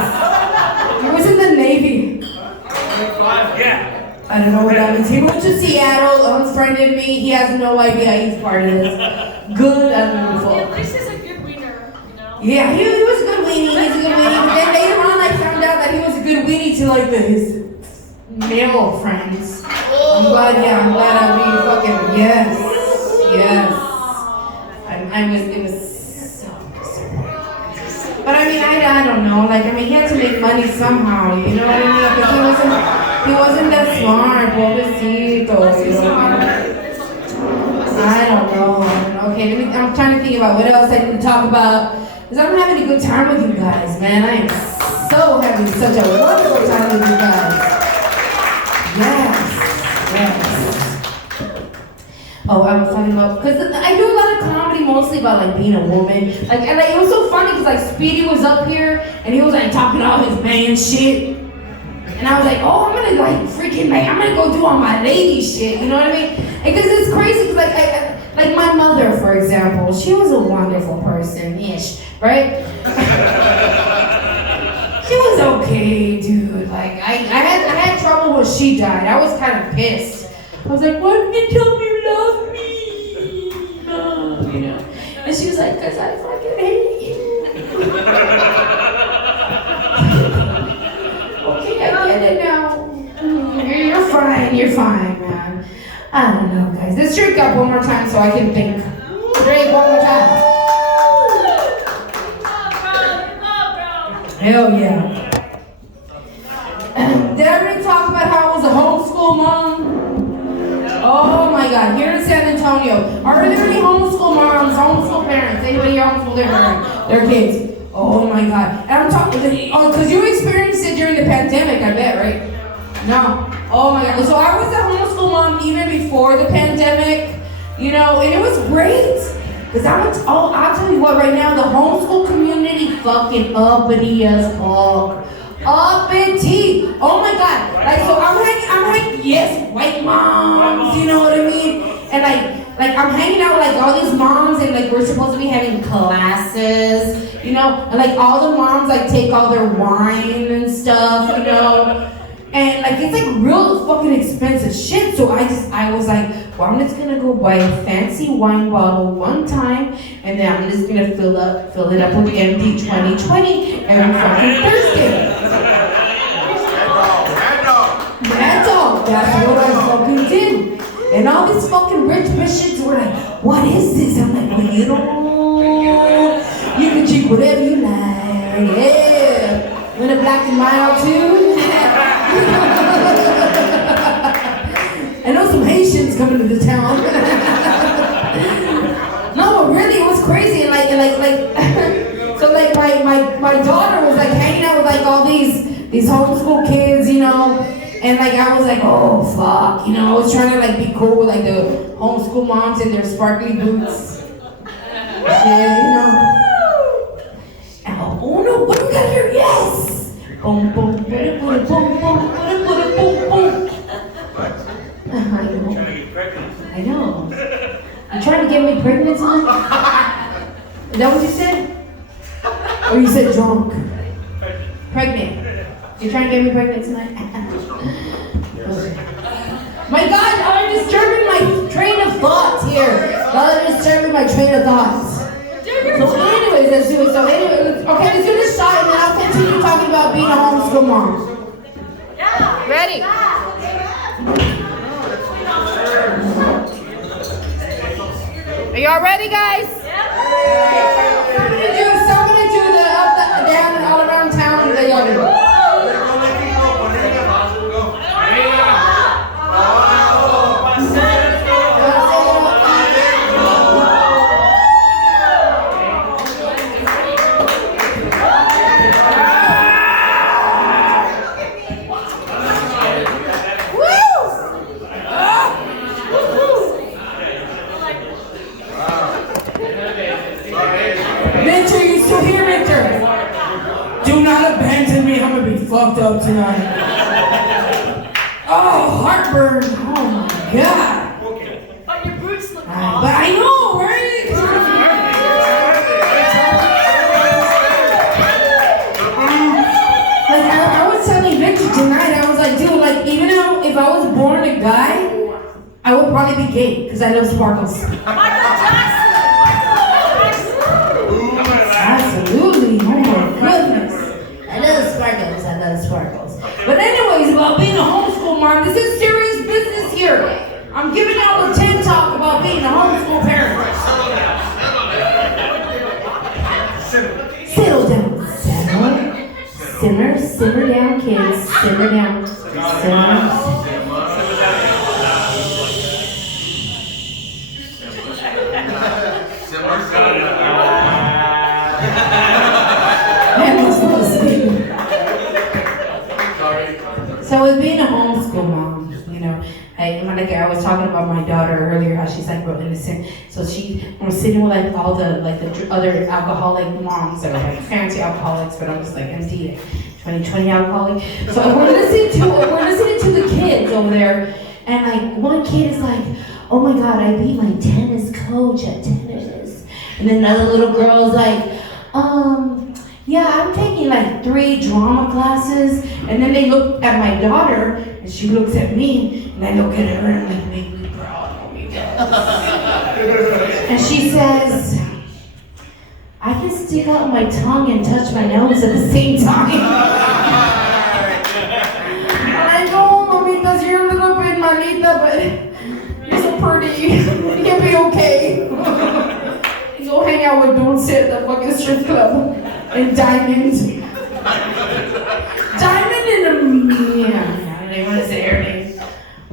He was in the Navy. Yeah. I don't know what that means. He moved to Seattle, unfriended me. He has no idea he's part of this. Good and beautiful. At least he's a good wiener, you know? Yeah, he was a good weenie. He's a good weenie. But then later on, I found out that he was a good weenie to like his male friends. I'm glad I really fucking, yes. It was so disappointing. But I mean, I don't know, like, I mean, he had to make money somehow, you know what I mean? Because he wasn't that smart, pobrecito, you know? I don't know. Okay, I'm trying to think about what else I can talk about. Because I'm having a good time with you guys, man. I am so having such a wonderful time with you guys. Yes. Oh, I was talking about, because I do a lot of comedy mostly about like being a woman. Like, and like, it was so funny because like Speedy was up here and he was like talking all his man shit. And I was like, oh, I'm gonna like freaking like, I'm gonna go do all my lady shit, you know what I mean? Because it's crazy because like my mother, for example, she was a wonderful person-ish, right? She was okay, dude. Like I had trouble when she died. I was kind of pissed. I was like, why didn't you tell me you love me? No, you know. And she was like, cause I fucking hate you. Okay, I get it now. You're fine, man. I don't know, guys. Let's drink up one more time so I can think. Drink one more time. Hell yeah. Did I already talk about how I was a homeschool mom? Oh my God, here in San Antonio. Are there any homeschool moms, homeschool parents? Anybody here homeschool their kids? Oh my God. And I'm talking, because you experienced it during the pandemic, I bet, right? No. Oh my God. So I was a homeschool mom even before the pandemic, you know, and it was great. Because I'll tell you what, right now, the homeschool community fucking uppity as fuck. Uppity. Oh my God. Like, so I'm like, yes, white moms, you know what I mean? And like I'm hanging out with like all these moms and like we're supposed to be having classes, you know? And like all the moms like take all their wine and stuff, you know? And like it's like real fucking expensive shit. So I was like, well, I'm just gonna go buy a fancy wine bottle one time, and then I'm just gonna fill it up with empty 2020 every fucking Thursday. That's what I fucking did. And all these fucking rich bitches were like, what is this? I'm like, well, you can drink whatever you like. acting mild too. I know some Haitians coming to the town. No, really, it was crazy. And like, so like my daughter was like hanging out with like all these homeschool kids, you know. And like I was like, oh fuck, you know, I was trying to like be cool with like the homeschool moms in their sparkly boots. Yeah, you know. Oh no, what do we got here? Yes! Boom, boom, boom, boom, boom, boom, boom, boom, boom, boom. I know. I know. You trying to get me pregnant tonight? Is that what you said? Or you said drunk? Pregnant. You trying to get me pregnant tonight? My God, y'all are disturbing my train of thought here. Y'all are disturbing my train of thoughts. So anyways, let's do it. So anyways, okay, let's do this shot and then I'll continue talking about being a homeschool mom. Yeah. Ready? Are y'all ready, guys? Somebody do the up, down, and all around town. They y'all do. Fucked up tonight. Oh, heartburn. Oh my God. But your boots look But I know, right? Like I was telling Victor tonight, I was like, dude, like even if I was born a guy, I would probably be gay because I love sparkles. Michael Jackson. Absolutely. Oh my goodness. I love sparkles. But anyways, about being a homeschool mom, this is serious business here. I'm giving y'all a TED talk about being a homeschool parent. Settle down. Simmer down, kids. Simmer down. So with being a homeschool mom, you know, like I was talking about my daughter earlier, how she's like real innocent. So I'm sitting with like all the other alcoholic moms that are like fancy alcoholics, but I'm just like empty 2020 alcoholic. So we're listening to the kids over there, and like one kid is like, oh my God, I beat my tennis coach at tennis, and then another little girl is like, yeah, I'm taking like 3 drama classes. And then they look at my daughter, and she looks at me, and I look at her, and I'm like, make me proud of me, and she says, I can stick out my tongue and touch my nose at the same time. I know, mamitas, you're a little bit malita, but you're so pretty. You'll be okay. Go hang out with Dulce at the fucking strip club. And Diamond. Diamond and yeah, I don't even want to say her name.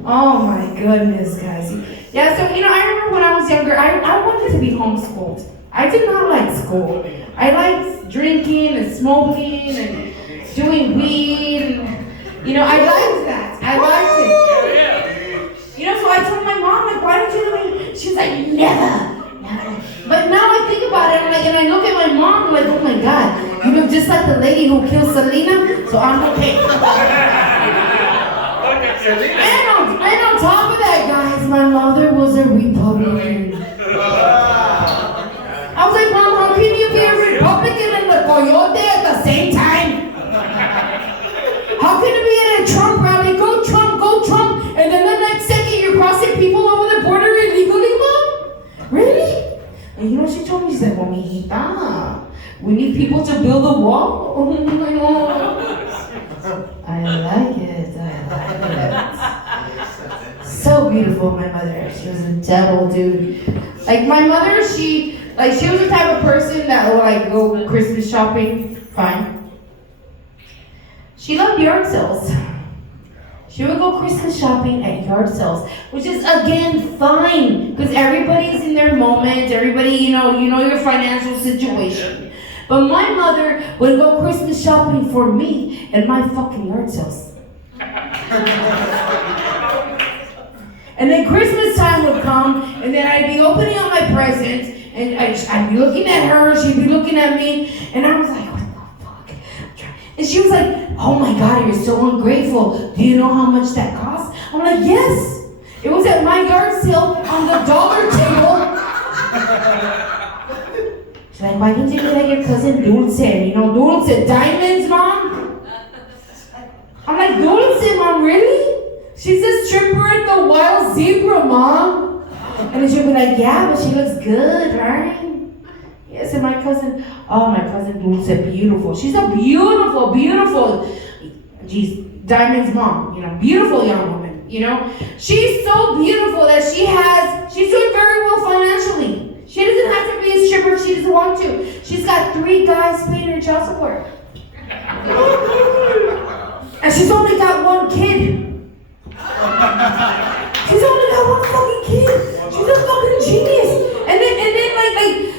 Oh my goodness, guys. Yeah, so, you know, I remember when I was younger, I wanted to be homeschooled. I did not like school. I liked drinking and smoking and doing weed. And, you know, I liked that. I liked it. You know, so I told my mom, like, why don't you do it? She was like, never. But now I think about it, and I look at my mom, I'm like, oh my God, you look just like the lady who killed Selena, so I'm okay. And on top of that, guys, my mother was a Republican. I was like, Mom, how can you be a Republican and a coyote at the same time? How can you be at a Trump rally, go Trump, and then the next second you're crossing people over the border illegally, Mom? Really? And you know what she told me? She said, well, mijita, we need people to build a wall. Oh my God. I like it. So beautiful, my mother. She was a devil, dude. Like my mother, she was the type of person that would like go Christmas shopping, fine. She loved yard sales. She would go Christmas shopping at yard sales, which is again fine because everybody's in their moment. Everybody, you know your financial situation. But my mother would go Christmas shopping for me at my fucking yard sales. And then Christmas time would come, and then I'd be opening up my presents, and I'd be looking at her, she'd be looking at me, and I was like, what the fuck? And she was like, oh my God, you're so ungrateful. Do you know how much that costs? I'm like, yes. It was at my yard sale on the dollar table. She's like, why didn't you get like your cousin Dulce? You know, Dulce, diamonds, Mom? I'm like, Dulce, Mom, really? She's a stripper at the Wild Zebra, Mom. And then she'll be like, yeah, but she looks good, right? Yes, and my cousin Dulce, beautiful. She's a beautiful, geez, Diamond's mom, you know, beautiful young woman, you know. She's so beautiful that she's doing very well financially. She doesn't have to be a stripper if she doesn't want to. She's got 3 guys paying her child support. And she's only got 1 kid. She's only got 1 fucking kid. She's a fucking genius. And then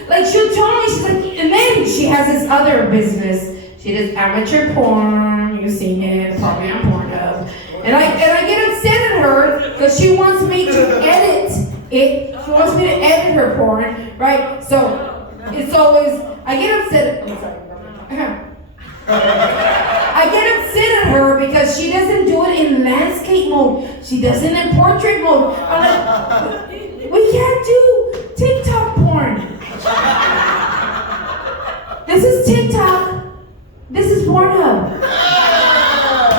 like she'll tell me, she's like, and then she has this other business. She does amateur porn. You've seen it, probably on Pornhub. And I get upset at her because she wants me to edit it. She wants me to edit her porn, right? So it's always, I get upset. I'm sorry. I get upset at her because she doesn't do it in landscape mode. She does it in portrait mode. I'm like, we can't do TikTok porn. This is TikTok. This is Pornhub.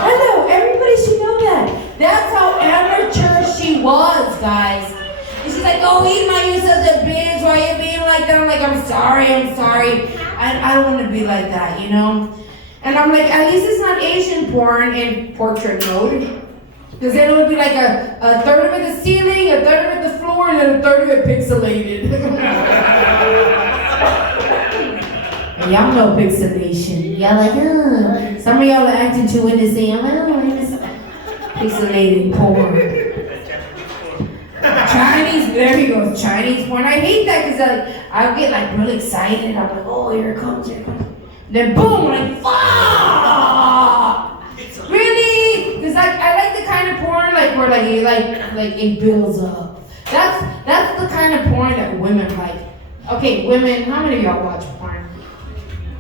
Hello, everybody should know that. That's how amateur she was, guys. And she's like, oh, Irma, you such a bitch. Why are you being like that? I'm like, I'm sorry. I don't want to be like that, you know? And I'm like, at least it's not Asian porn in portrait mode. Because then it would be like a third of it the ceiling, a third of it the floor, and then a third of it pixelated. Y'all know pixelation. Y'all like, some of y'all are acting too innocent. It's pixelated porn. Chinese, there he goes, Chinese porn. I hate that because I'll get like really excited. I'm like, oh, here it comes. Then boom, like, fuck! Really? Because I like the kind of porn like where like it builds up. That's the kind of porn that women like. Okay, women, how many of y'all watch porn?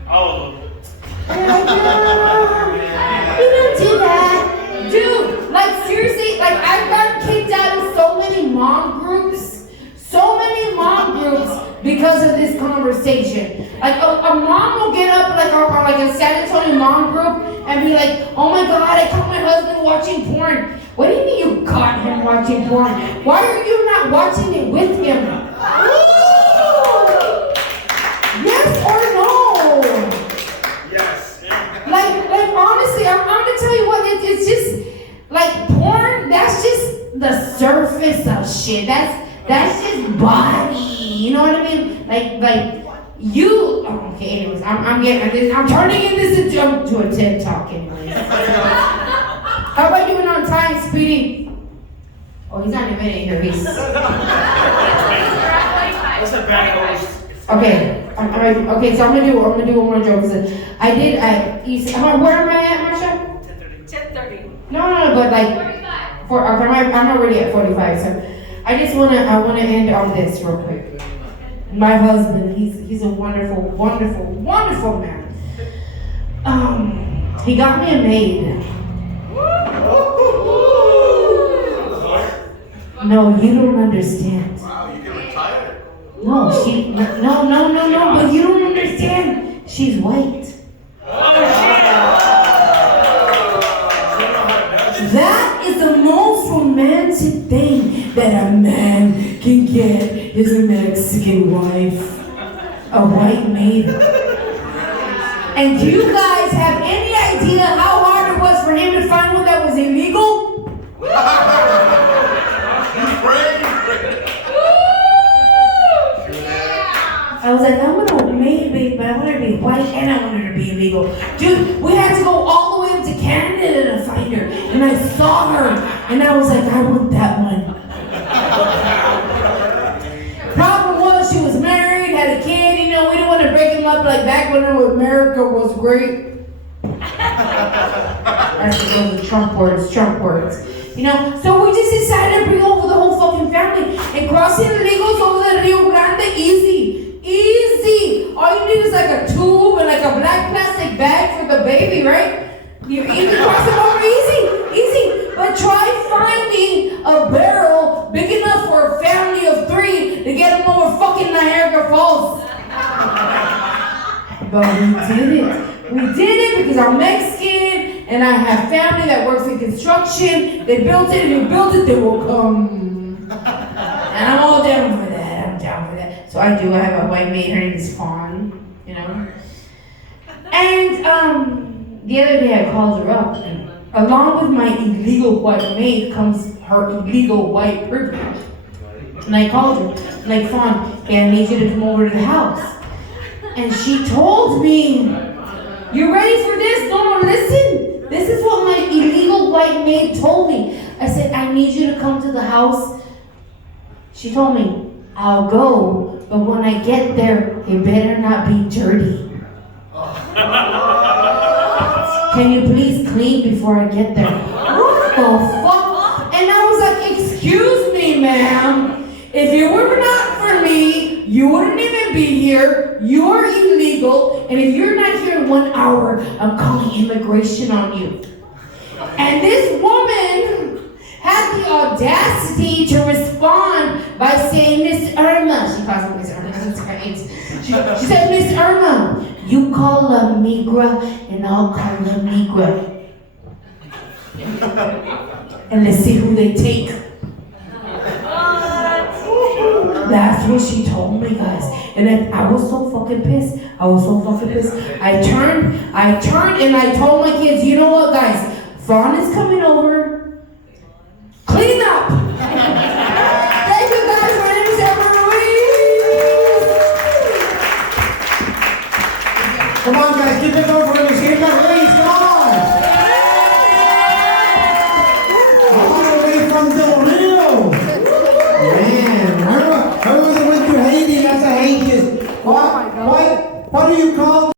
All of them. You don't do that. Dude, like seriously, like I've gotten kicked out of so many mom groups because of this conversation. Like a mom will get up like a San Antonio mom group and be like, oh my God, I caught my husband watching porn. What do you mean you caught him watching porn? Why are you not watching it with him? Yes or no? Yes. Like honestly, I'm gonna tell you what, it's just like porn, that's just the surface of shit. That's just body. You know what I mean? Like you. Oh, okay. Anyways, I'm turning this into a TED Talk. Anyways. How about doing on time, Speedy? Oh, he's not even in here. He's. That's a bad host. Okay. Okay. So I'm gonna do one more joke. Where am I at, Marsha? 10:30. No, but like. 45. I'm already at 45. So I wanna end on this real quick. My husband, he's a wonderful man. He got me a maid. No, you don't understand. Wow, you can retire. No, but you don't understand. She's white. That is the most romantic thing that a man can get is a Mexican wife. A white maid. And do you guys have any idea how hard it was for him to find one that was illegal? I was like, I want a maid, babe, but I want her to be white and I want her to be illegal. Dude, we had to go all the way up to Canada to find her. And I saw her and I was like, I want that one. Problem was, she was married, had a kid, you know, we didn't want to break him up like back when America was great. That's those are Trump words. You know, so we just decided to bring over the whole fucking family. And crossing illegals over the Rio Grande, easy. All you need is like a tube and like a black plastic bag for the baby, right? You can cross it over easy. But try finding a barrel big enough for a family of 3 to get them over fucking Niagara Falls. But we did it because I'm Mexican and I have family that works in construction. They built it and you build it, they will come. And I'm all down for that. So I do. I have a white maid. Her name is Fawn. You know. And the other day I called her up, and along with my illegal white maid comes her illegal white privilege. And I called her, like, Fawn, hey, I need you to come over to the house. And she told me, you ready for this? No, listen. This is what my illegal white maid told me. I said, I need you to come to the house. She told me, I'll go, but when I get there, it better not be dirty. Can you please clean before I get there? What the fuck? And I was like, excuse me, ma'am. If it were not for me, you wouldn't even be here. You're illegal. And if you're not here in 1 hour, I'm calling immigration on you. And this woman had the audacity to respond by saying, Miss Irma. She calls me Miss Irma. That's right. She said, Miss Irma, you call a migra and I'll call a migra. And let's see who they take. That's what she told me, guys. And then I was so fucking pissed. I turned and I told my kids, you know what, guys? Fawn is coming over. Clean up. Thank you, guys. My name is Irma Ruiz. Come on, guys, keep it going for Ruiz. Irma Ruiz, come on. All the way from Del Rio. Man, Irma went to Haiti. That's a Haitian. What do you call